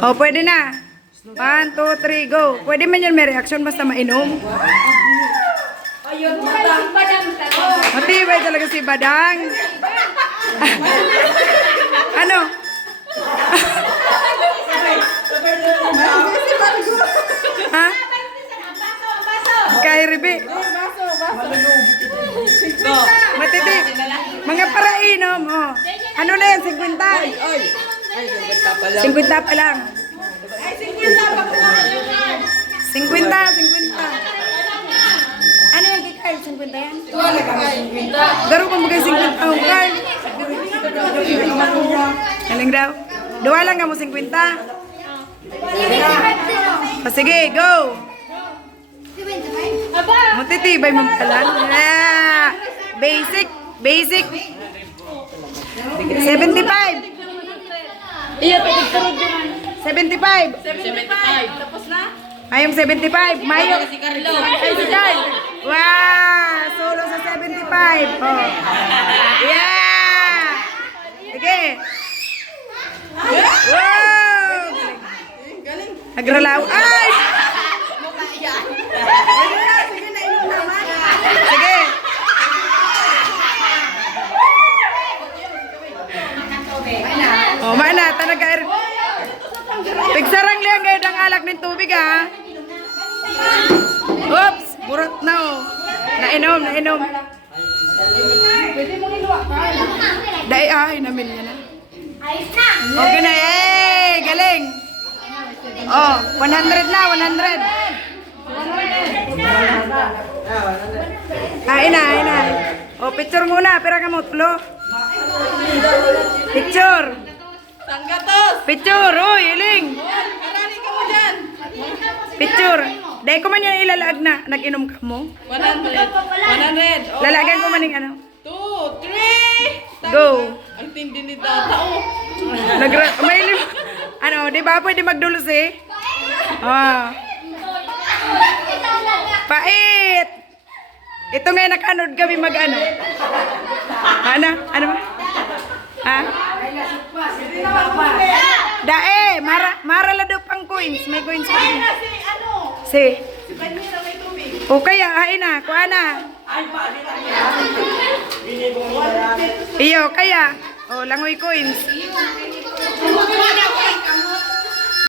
Oh, pwede na. 1, 2, 3, go. Pwede man yan may reaction basta mainom. Matibay talaga si Badang. Ano? Ha? Kay Ribe. Matiti. Mga parainom. Oh. Ano na yan? 50. 50 pa lang. 50. Ano yung kay Carl? 50 yan? Garo pa mo kay 50 ang Carl. Galing daw. Dua lang ka mo 50. O sige, go. Matitibay mo pala. Basic. 75. Iya, pagkakaroon dyan. 75. 75. Tapos na? Mayong 75. Mayong. Si Carlo. Ay, si Carl. Wow! Solo sa 75. Oh. Yeah! Sige. Wow! Nagralaw. Ay! Sige. Oh, mana tanaga. Pigsarang liang gayud ang alak ng tubig ha. Oops, burot na oh. Nainom. Dai ay namin yan. Okay na galing. Oh, 100 na, 100. Ay na. Oh, picture muna, pira ka mo tulo. Picture. Picture, oy, iling. Marami ka mo dyan. Picture. Dahil ko man yan ilalaag na nag-inom ka mo. 100. Lalagan ko man yung ano. 2, 3. Go. Ang tindi ni Tata. Oh. May ano, di ba pwede magdulos eh? Ah. Pait. Ito nga naka-anood kami mag-ano. Ano ba? Ha? Dae, marala daw pang coins. May coins pa. Si. O kaya, hain na. Kuha na. Iyo, kaya. O, langoy coins.